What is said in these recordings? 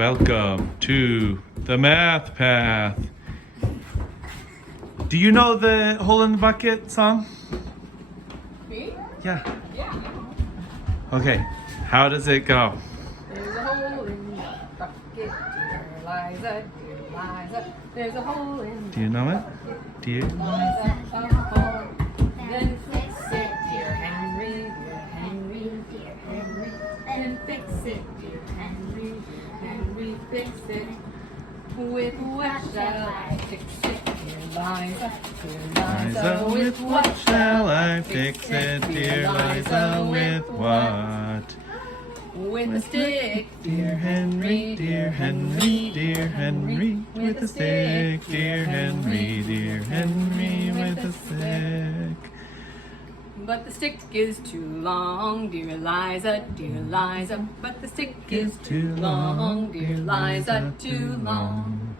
Welcome to the Math Path. Do you know the Hole in the Bucket song? Me? Yeah. Yeah. Okay, how does it go? There's a hole in the bucket, dear Liza, dear Liza. There's a hole in Do you know it? Do you? Liza, a hole. Then fix it, dear Henry, dear Henry, dear Henry. Then fix it, dear Henry, dear Henry, fix it. With what shall I fix it, dear Liza, dear Liza? With what shall I fix it, dear Liza? With what? With a stick, Dear Henry, dear Henry, dear Henry, with a stick, dear Henry, dear Henry, with a stick. But the stick is too long, dear Liza, dear Liza. But the stick is too long, dear Liza, too long.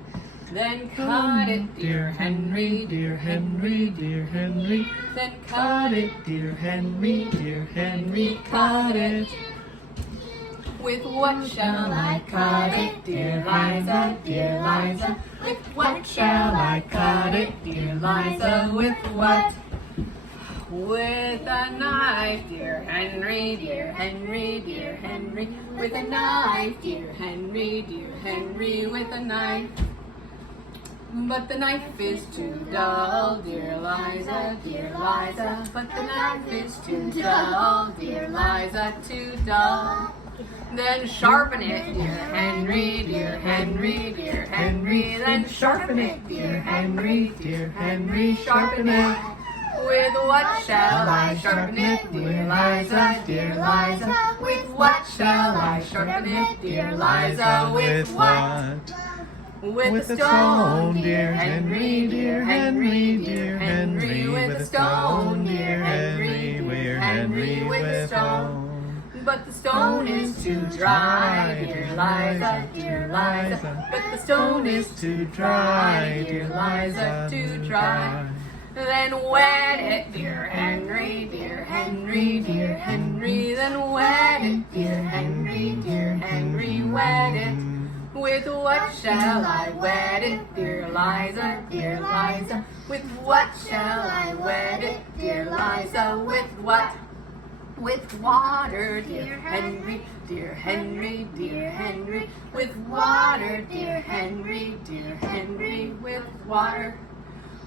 Then cut it, dear Henry, dear Henry, dear Henry. Then cut it, dear Henry, dear Henry, cut it. with what shall I cut it, dear Liza, dear Liza? With what shall I cut it, dear Liza? With what? With a knife, dear Henry, dear Henry, dear Henry. With a knife, dear Henry, dear Henry, with a knife. But the knife is too dull, dear Liza, dear Liza. But the knife is too dull, dear Liza, too dull. Then sharpen it, dear Henry, dear Henry, dear Henry. Then sharpen it, dear Henry, dear Henry, sharpen it. With what shall I sharpen it, dear Liza, dear Liza? With what shall I sharpen it, dear Liza? With what? With a stone, dear Henry, dear Henry, dear Henry. With a stone, dear Henry, dear Henry. With a stone. But the stone is too dry, dear Liza, dear Liza. But the stone is too dry, dear Liza, too dry. Then wet it, dear Henry, dear Henry, dear Henry. Then wet it, dear Henry, dear Henry, wet it. With what shall I wet it, dear Liza, dear Liza? With what shall I wet it, dear Liza? With what? With water, dear Henry, dear Henry, dear Henry. With water, dear Henry, dear Henry. With water.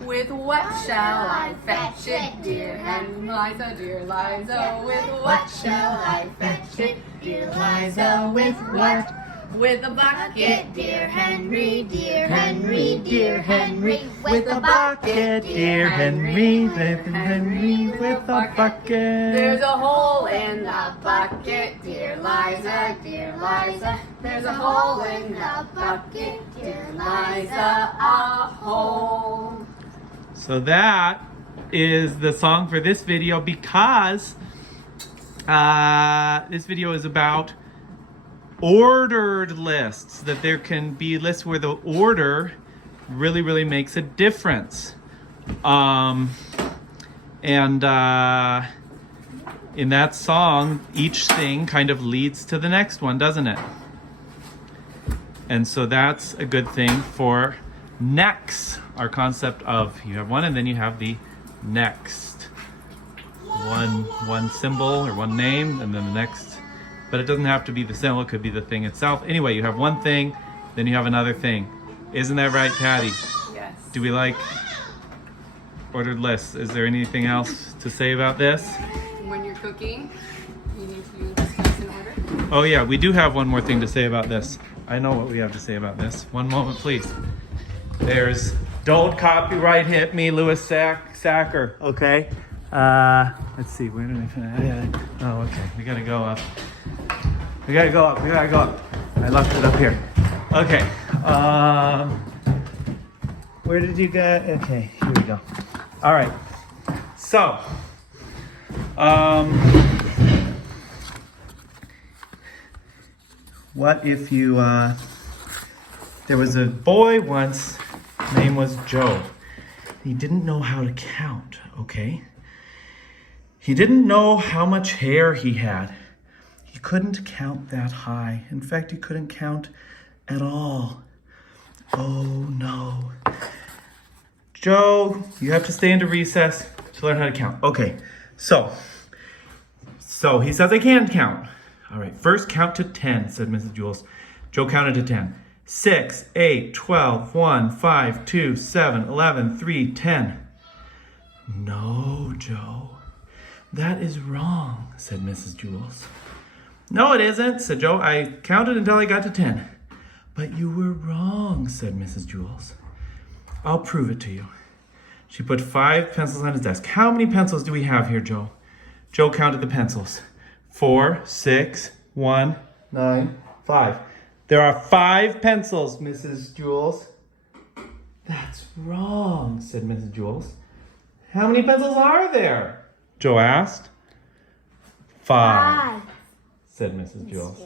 With what shall I fetch it, dear Liza, dear Liza? With what shall I fetch it, dear Liza? With what? With a bucket, dear Henry, dear Henry, dear Henry. With a bucket, dear Henry, dear Henry. With a bucket. There's a hole in the bucket, dear Liza, dear Liza. There's a hole in the bucket, dear Liza, a hole. So that is the song for this video because this video is about ordered lists, that there can be lists where the order really makes a difference. In that song, each thing kind of leads to the next one, doesn't it? And so that's a good thing for next, our concept of you have one and then you have the next. One symbol or one name and then the next. But it doesn't have to be the symbol, it could be the thing itself. Anyway, you have one thing, then you have another thing. Isn't that right, Patty? Yes. Do we like ordered lists? Is there anything else to say about this? When you're cooking, you need to do the steps in order. Oh yeah, we do have one more thing to say about this. I know what we have to say about this. One moment, please. There's don't copyright hit me, Louis Sacker. Okay. Let's see. Where did I? Oh, okay. We gotta go up. We gotta go up. I left it up here. Okay. Where did you go? Okay. Here we go. All right. So. What if you? There was a boy once. Name was Joe. He didn't know how to count, okay? He didn't know how much hair he had. He couldn't count that high. In fact, he couldn't count at all. Oh no. Joe, you have to stay into recess to learn how to count. Okay, so he says I can count. All right, first count to 10, said Mrs. Jules. Joe counted to 10. 6, 8, 12, 1, 5, 2, 7, 11, 3, 10. No, Joe, that is wrong, said Mrs. Jules. No, it isn't, said Joe. I counted until I got to 10. But you were wrong, said Mrs. Jules. I'll prove it to you. She put 5 pencils on his desk. How many pencils do we have here, Joe? Joe counted the pencils. 4, 6, 1, 9, 5. There are 5 pencils, Mrs. Jules. That's wrong, said Mrs. Jules. How many pencils are there? Joe asked. 5, said Mrs. Jules.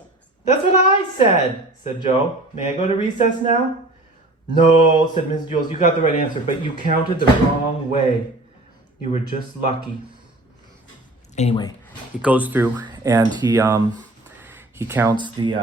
That's what I said Joe. May I go to recess now? No, said Mrs. Jules. You got the right answer, but you counted the wrong way. You were just lucky. Anyway, it goes through and he counts the